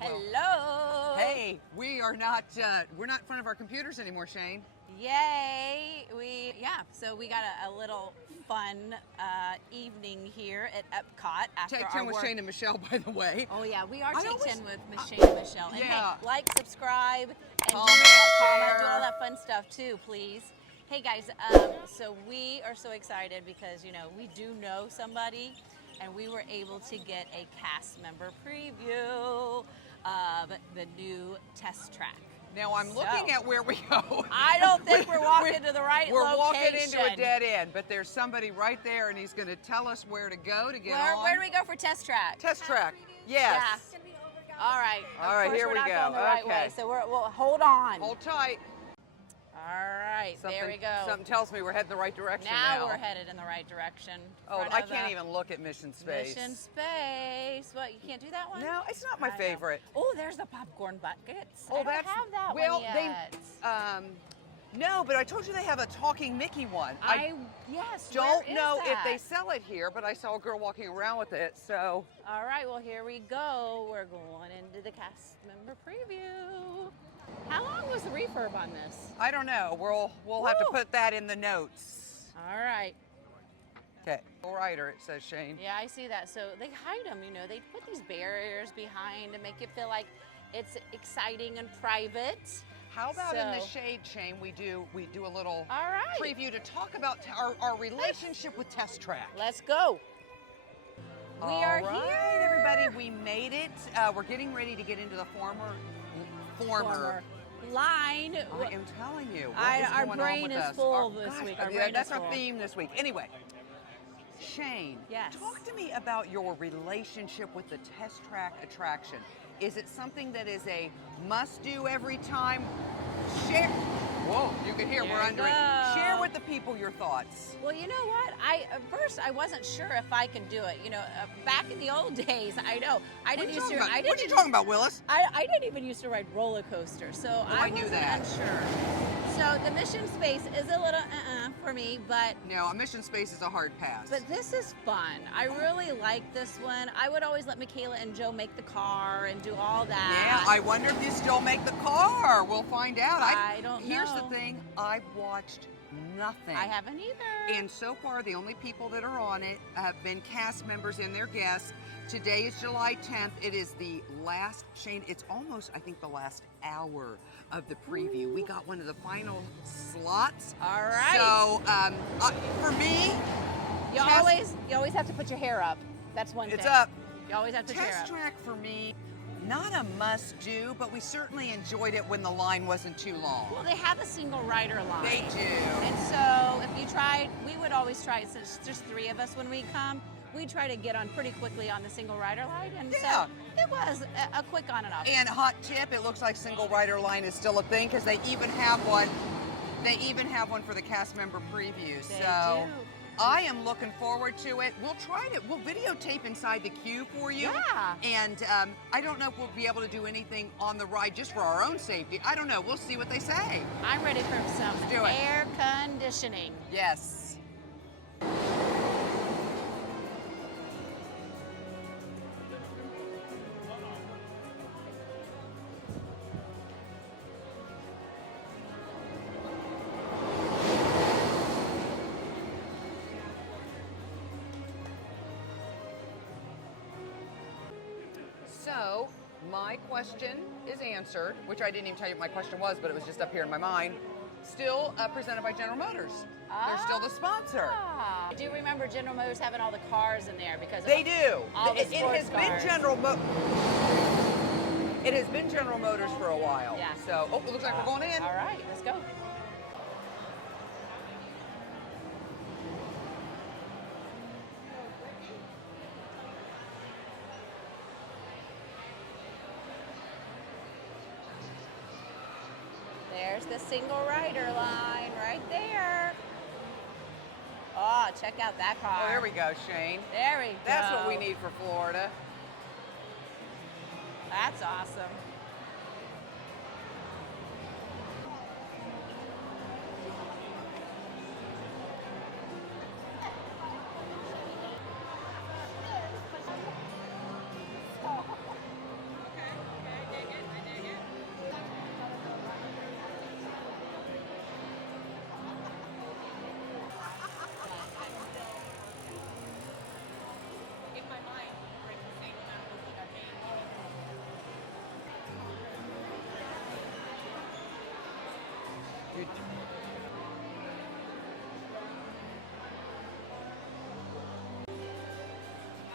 Hello. Hey, we're not in front of our computers anymore, Shane. Yay. So we got a little fun evening here at Epcot after Take our 10 with work. Shane and Michelle, by the way. Oh yeah, we are I Take always- 10 with Shane and Michelle. And yeah. hey, like, subscribe, and Comment, comment, do share. all that fun stuff too, please. Hey guys, so we are so excited because, you know, we do know somebody and we were able to get a cast member preview of the new test track. Now I'm looking at where we go. I don't think we're walking to the right We're location. walking into a dead end, but there's somebody right there and he's going to tell us where to go to get on. Where do we go for test track? Test track, yes. Yeah. All right. All right, Of course here we're we not go. Going the right Okay. way, so we'll hold on. Hold tight. All right, there we go. Something tells me we're heading the right direction Now we're headed in the right direction. Oh, I can't even look at Mission Space. Mission Space. What, you can't do that one? No, it's not my I know. favorite. Oh, there's the popcorn buckets. Oh, I don't have that one yet. No, but I told you they have a talking Mickey one. Yes. Don't where know is if that? they sell it here, but I saw a girl walking around with it, so. All right, well, here we go. We're going into the cast member preview. How long was the refurb on this? I don't know. We'll have to put that in the notes. All right. Okay. Writer, it says Shane. Yeah, I see that. So they hide them, you know, they put these barriers behind to make it feel like it's exciting and private. How about in the shade, Shane, we do a little All right. preview to talk about our relationship with Test Track. Let's go. We are here. Everybody, we made it. We're getting ready to get into the former line. I am telling you. Our brain is full this week. That's our theme this week. Anyway, Shane, yes. Talk to me about your relationship with the Test Track attraction. Is it something that is a must-do every time? Share. Whoa, you can hear we're under it. Share with the people your thoughts. Well, you know what? At first I wasn't sure if I could do it. You know, back in the old days, I know I didn't used to. What are you talking about, Willis? I didn't even used to ride roller coasters, so I knew wasn't that. unsure. So the Mission Space is a little for me, but no, a Mission Space is a hard pass. But this is fun. I really like this one. I would always let Michaela and Joe make the car and do all that. Yeah, I wonder if you still make the car. We'll find out. I don't know. Here's the thing, I've watched nothing. I haven't either. And so far, the only people that are on it have been cast members and their guests. Today is July 10th. It is the last, Shane, it's almost, I think, the last hour of the preview. Ooh. We got one of the final slots. All right. So, for me, you always have to put your hair up. That's one thing. It's up. You always have to put your hair Test up. Track for me, not a must-do, but we certainly enjoyed it when the line wasn't too long. Well, they have a single rider line. They do. And so if you tried, we would always try, since there's 3 of us when we come, we try to get on pretty quickly on the single rider line. And so it was a quick on and off. And hot tip, it looks like single rider line is still a thing because they even have one. They even have one for the cast member preview. They so do. I am looking forward to it. We'll try it. We'll videotape inside the queue for you. Yeah. And I don't know if we'll be able to do anything on the ride just for our own safety. I don't know. We'll see what they say. I'm ready for some do it. air conditioning. Yes. So, my question is answered, which I didn't even tell you what my question was, but it was just up here in my mind. Still presented by General Motors. They're still the sponsor. I do remember General Motors having all the cars in there because they do. All the it has cars. been It has been General Motors for a while. Yeah. So, it looks like we're going in. All right, let's go. There's the single rider line right there. Oh, check out that car. Oh, there we go, Shane. There we go. That's what we need for Florida. That's awesome.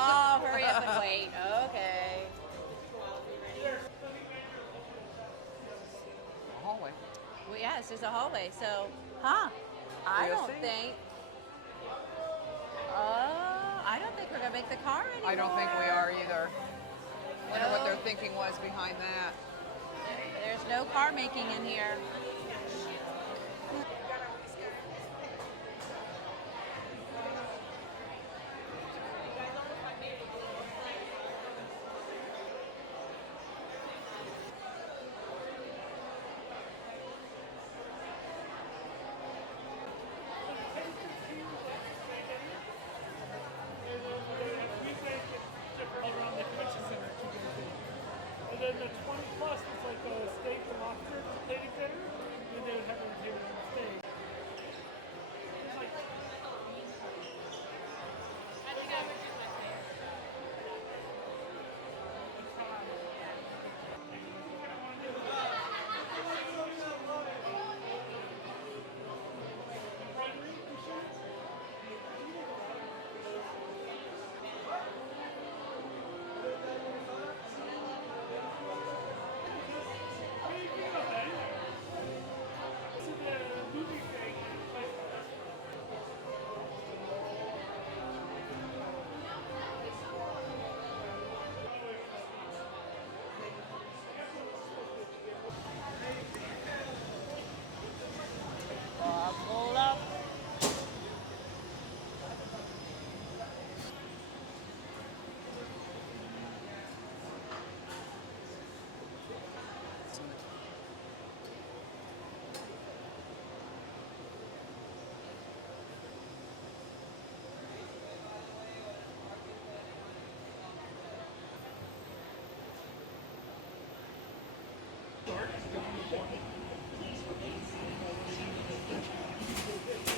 Oh, hurry up and wait. Okay. Hallway. Well, yeah, it's just a hallway. So, I We'll don't see. think. I don't think we're gonna make the car anymore. I don't think we are either. Wonder what No. their thinking was behind that. There's no car making in here. Around the convention center to go to. And then the 20 plus was like a steak and lobster plating dinner, and they would have it here on the stage. It's like, I think I would do my favorite. Buckle up.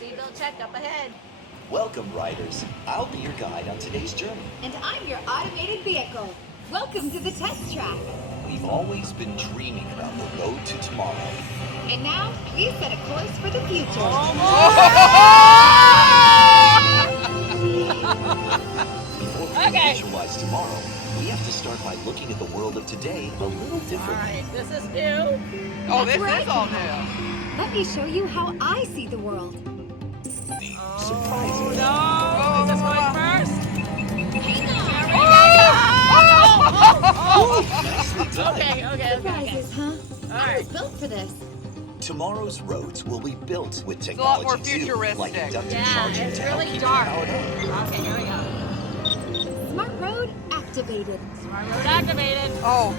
Seatbelt check up ahead. Welcome, riders. I'll be your guide on today's journey. And I'm your automated vehicle. Welcome to the test track. We've always been dreaming about the road to tomorrow. And now we set a course for the future. Before we can visualize tomorrow, we have to start by looking at the world of today a little All differently. right, this is new. Oh, That's this where I is all come new. in. Let me show you how I see the world. Surprising. No, is this going first? Hang Nicely done. Okay. on. Surprises, huh? I right. was built for this. Tomorrow's roads will be built with a lot more technology too, like futuristic. inductive Yeah, charging it's to help really keep dark. you powered up. Okay, here we go. Smart road activated. Smart road activated. Oh.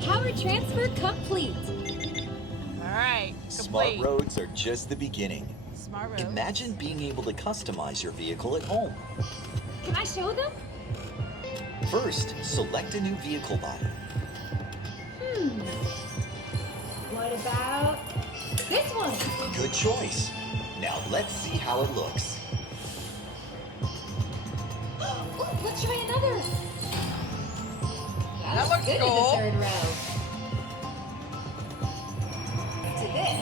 Power transfer complete. All right, Smart complete. roads are just the beginning. Smart road. Imagine being able to customize your vehicle at home. Can I show them? First, select a new vehicle body. What about this one? Good choice. Now let's see how it looks. Ooh, let's try another. That looks good cool. in the third row. To this.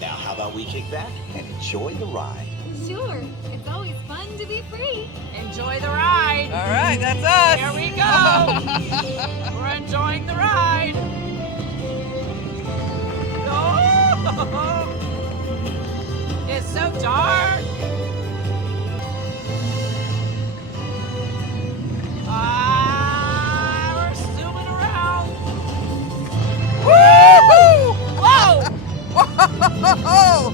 Now how about we kick back and enjoy the ride? Sure, it's always fun to be free. Enjoy the ride. All right, that's us. Here we go. We're enjoying the ride. Oh, it's so dark. We're zooming around. Woo! Whoa! Oh!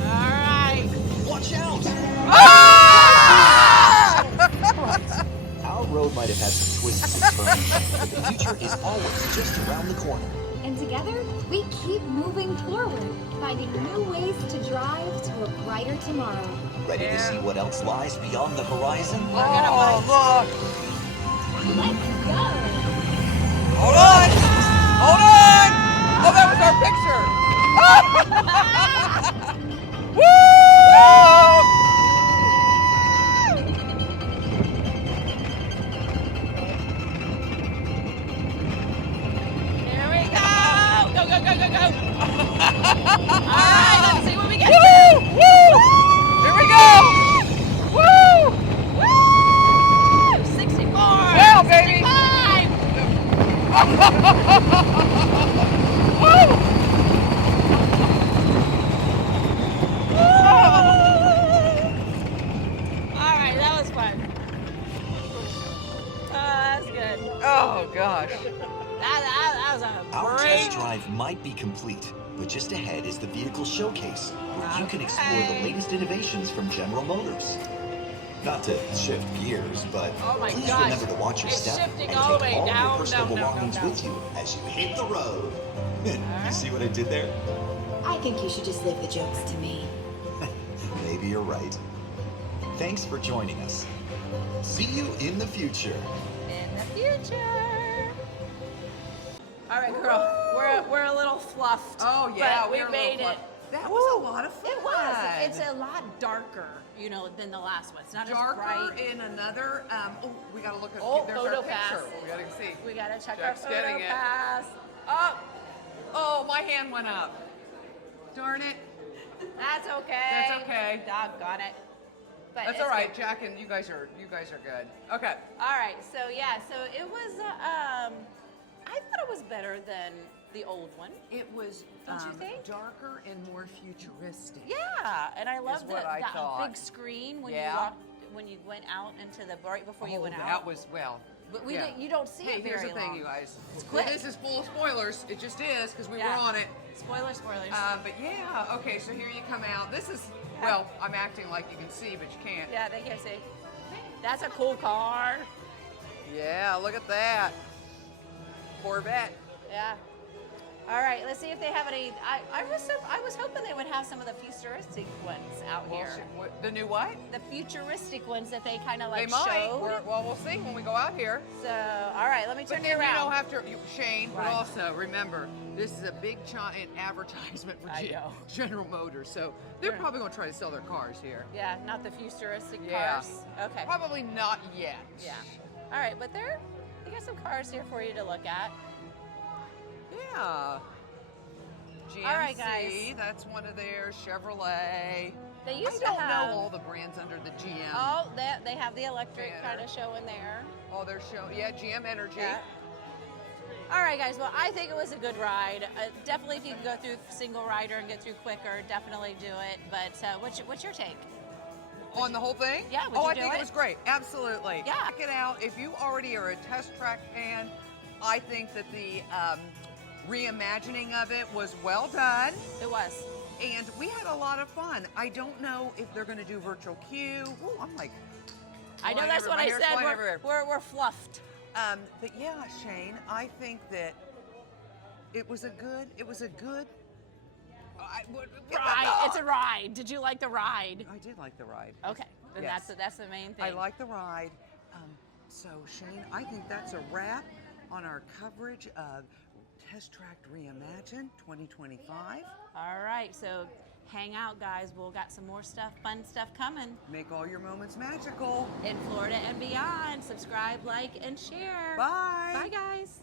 All right. Watch out! Ah! Our road might have had some twists and turns, but the future is always just around the corner. And together, we keep moving forward, finding new ways to drive to a brighter tomorrow. Ready to see what else lies beyond the horizon? Oh, look! Let's go! Hold on! Hold on! Oh, that was our picture! Woo! gosh. That was a Our great. test drive might be complete, but just ahead is the vehicle showcase, where you can explore the latest innovations from General Motors. Not to shift gears, but Oh my please gosh. remember to watch your It's step shifting and all the take way all down, your personal down, down, belongings down, down. with you as you hit the road. You see what I did there? I think you should just leave the jokes to me. Maybe you're right. Thanks for joining us. See you in the future. In the future. All right, girl. We're a little fluffed. Oh yeah, but we we're a made little it. That was a lot of fun. It was. It's a lot darker, you know, than the last one. It's not darker as bright. in another. Oh, we gotta look at. Oh, there's photo our pass. picture. We gotta see. We gotta check Jack's our getting photo it. pass. Oh, my hand went up. Darn it. That's okay. That's okay. Doggone it. But That's it's all right, good. Jack, and you guys are good. Okay. All right. So yeah. So it was. I thought it was better than the old one. It was Don't you think? darker and more futuristic. Yeah, and I love what I that thought. big screen when Yeah. you walked, when you went out into the right before you went out. That was But we yeah. didn't, you don't see Hey, it very here's the thing, long. you guys. quick. This is full of spoilers. It just is because we Yeah. were on it. Spoilers. But yeah, okay. So here you come out. This is well. I'm acting like you can see, but you can't. Yeah, they can see. That's a cool car. Yeah, look at that. Corvette. Yeah. All right, let's see if they have any. I was hoping they would have some of the futuristic ones out here. The new what? The futuristic ones that they kind of like They might. showed. Well, we'll see when we go out here. So, all right, let me turn But you then around. you don't have to, Shane, but Right. also remember, this is a big giant advertisement for I know. General Motors, so they're Yeah. probably going to try to sell their cars here. Yeah, not the futuristic Yeah. cars. Okay. Probably not yet. Yeah. All right, but they got some cars here for you to look at. Yeah. GMC, All right, guys. that's one of theirs. Chevrolet. They used I to don't have. know all the brands under the GM. Oh, they have the electric Banner. kind of showing there. Oh, they're showing, yeah, GM Energy. Yeah. All right, guys. Well, I think it was a good ride. Definitely, if you can go through single rider and get through quicker, definitely do it. But what's your take? On the whole thing? Yeah, would Oh, you I do think it? it was great. Absolutely. Yeah. Check it out. If you already are a test track fan, I think that the reimagining of it was well done. It was. And we had a lot of fun. I don't know if they're going to do virtual queue. Ooh, I'm like, I know flying that's everywhere. what My I hair's said. flying everywhere. We're fluffed. But yeah, Shane, I think that it was a good. Ride. It's a ride. Did you like the ride? I did like the ride. Okay, then Yes. that's the main thing. I like the ride. So Shane, I think that's a wrap on our coverage of Test Track Reimagined 2025. All right, so hang out, guys. We'll got some more stuff, fun stuff coming Make all your moments magical. in Florida and beyond. Subscribe, like, and share. Bye. Bye, guys.